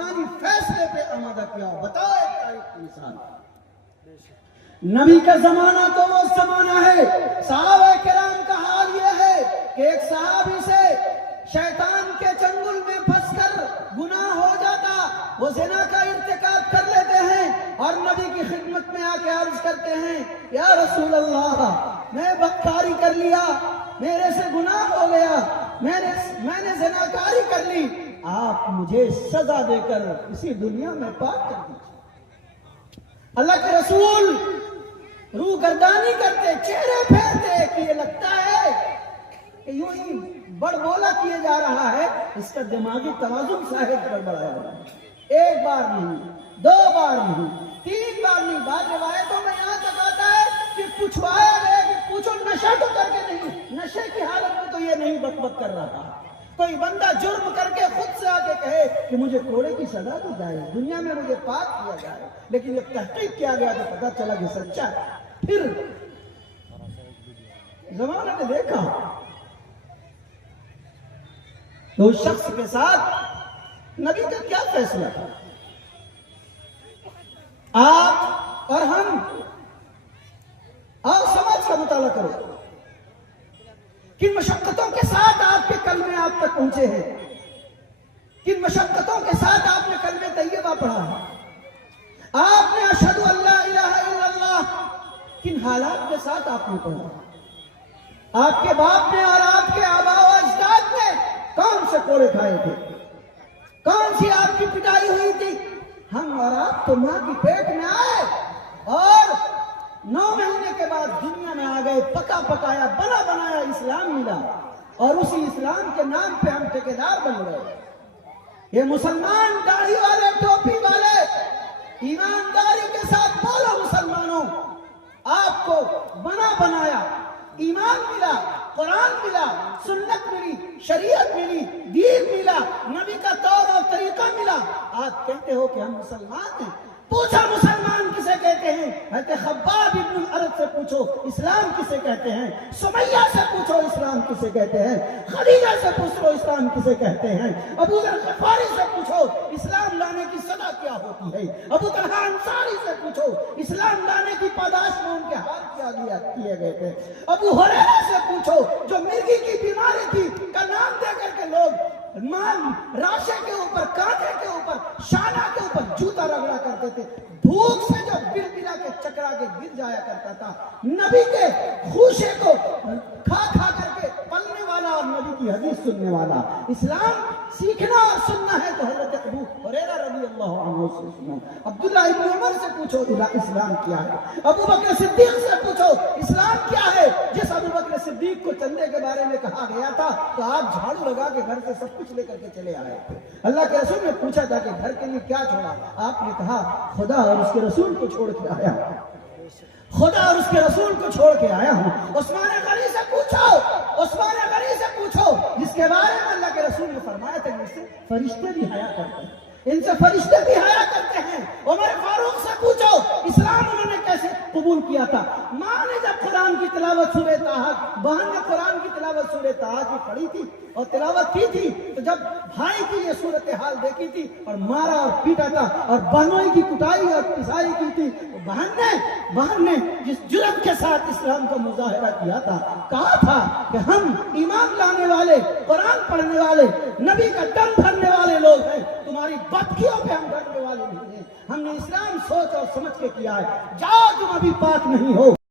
ایمانی فیصلے پہ آمادہ کیا. بتاؤ ایک تاریخ کی مثال. نبی کا زمانہ تو وہ زمانہ ہے، صحابہ کرام کا حال یہ ہے کہ ایک صحابی سے شیطان کے چنگل میں پھنس کر گناہ ہو جاتا، وہ زنا کا ارتکاب کر لیتے ہیں اور نبی کی خدمت میں آ کے عرض کرتے ہیں یا رسول اللہ میں بدکاری کر لیا، میرے سے گناہ ہو گیا، میں نے زناکاری کر لی، آپ مجھے سزا دے کر اسی دنیا میں پاک کر دیجیے. اللہ کے رسول روح گردانی کرتے، چہرے پھیرتے کہ یہ لگتا ہے کہ یوں ہی بڑ بولا کیے جا رہا ہے، اس کا دماغی توازن شاید گڑبڑایا رہا ہے. ایک بار نہیں، دو بار نہیں، تین بار نہیں، بعض روایتوں میں یہاں تک آتا ہے کہ پوچھوایا گیا کہ پوچھو نشہ تو کر کے نہیں، نشے کی حالت میں تو یہ نہیں بک کر رہا تھا. کوئی بندہ جرم کر کے خود سے آ کے کہے کہ مجھے کوڑے کی سزا دی جائے، دنیا میں مجھے پاک کیا جائے، لیکن جب تحقیق کیا گیا تو پتا چلا کہ سچا ہے. پھر زمانہ نے دیکھا تو اس شخص کے ساتھ نبی کا کیا فیصلہ تھا. آپ اور ہم اور سماج کا مطالعہ کرو، کن مشقتوں کے ساتھ آپ کے کلمے آپ تک پہنچے ہیں، کن مشقتوں کے ساتھ آپ نے کلمے طیبہ پڑھا ہے. آپ نے اشہدو ان لا الہ الا اللہ کن حالات کے ساتھ آپ نے پڑھا. آپ کے باپ نے اور آپ کے آباء و اجداد نے کون سے کوڑے کھائے تھے، کون سی آپ کی پٹائی ہوئی تھی. ہم اور آپ تو ماں کی پیٹ میں آئے اور 9 مہینے کے بعد دنیا میں آ گئے، پکا پکایا بنا بنایا اسلام ملا اور اسی اسلام کے نام پہ ہم ٹھیکیدار بن گئے. یہ مسلمان داڑھی والے ٹوپی والے ایمانداری کے ساتھ بولو مسلمانوں، آپ کو بنا بنایا ایمان ملا، قرآن ملا، سنت ملی، شریعت ملی، دین ملا، نبی کا طور اور طریقہ ملا. آپ کہتے ہو کہ ہم مسلمان ہیں. پوچھا مسلمان کسے کہتے ہیں؟ حضرت خباب ابن الارت سے پوچھو اسلام کسے کہتے ہیں، سمیہ سے پوچھو اسلام کسے کہتے ہیں، خدیجہ سے پوچھو اسلام کسے کہتے ہیں، ابو ذر غفاری سے پوچھو اسلام لانے کی سزا کیا ہوتی ہے، ابو طلحہ انصاری سے پوچھو اسلام لانے کی پاداش میں ان کے ہاتھ کیا کیے گئے تھے، ابو ہریرہ سے پوچھو جو مرگی کی بیماری تھی کا نام دے کر کے لوگ راشے کے اوپر، کانٹے کے اوپر، شانہ کے اوپر جوتا رگڑا کرتے تھے، بھوک سے جو بل بلا کے چکرا کے گر جایا کرتا تھا. نبی کے خوشے کو کھا کھا کر کے پلنے والا اور نبی کی حدیث سننے والا. اسلام سیکھنا اور سننا ہے تو حضرت ابو ہریرہ رضی اللہ عنہ سے سنو. عبداللہ ابن عمر سے پوچھو اسلام کیا ہے. ابو بکر صدیق سے پوچھو اسلام کیا ہے. جس ابو بکر صدیق کو چندے کے بارے میں کہا گیا تھا تو آپ جھاڑو لگا کے گھر سے سب کچھ لے کر کے چلے آئے تھے. اللہ کے رسول نے پوچھا تھا کہ گھر کے لیے کیا چھوڑا، آپ نے کہا خدا اور اس کے رسول کو چھوڑ کے آیا ہوں، خدا اور اس کے رسول کو چھوڑ کے آیا ہوں. عثمان غنی سے پوچھو، عثمان غنی سے پوچھو جس کے بارے میں اللہ کے رسول نے فرمایا تھا ان سے فرشتے بھی حیا کرتے ہیں، ان سے فرشتے بھی حیا کرتے ہیں. عمر فاروق سے پوچھو اسلام انہوں نے کیسے قبول کیا تھا. ماں نے جب قرآن کی تلاوت سورہ طٰہٰ، بہن نے قرآن کی تلاوت سورہ طٰہٰ کی پڑھی تھی اور تلاوت کی تھی تو جب بھائی کی یہ صورتحال دیکھی تھی اور مارا اور پیٹا تھا اور بہنوئی کی کٹائی اور پسائی کی تھی، بہن نے جس جرأت کے ساتھ اسلام کا مظاہرہ کیا تھا، کہا تھا کہ ہم ایمان لانے والے، قرآن پڑھنے والے، نبی کا دم بھرنے والے لوگ ہیں، تمہاری بدکیوں پہ ہم ڈرنے والے نہیں ہیں. ہم نے اسلام سوچ اور سمجھ کے کیا ہے. جاؤ تم ابھی پاک نہیں ہو.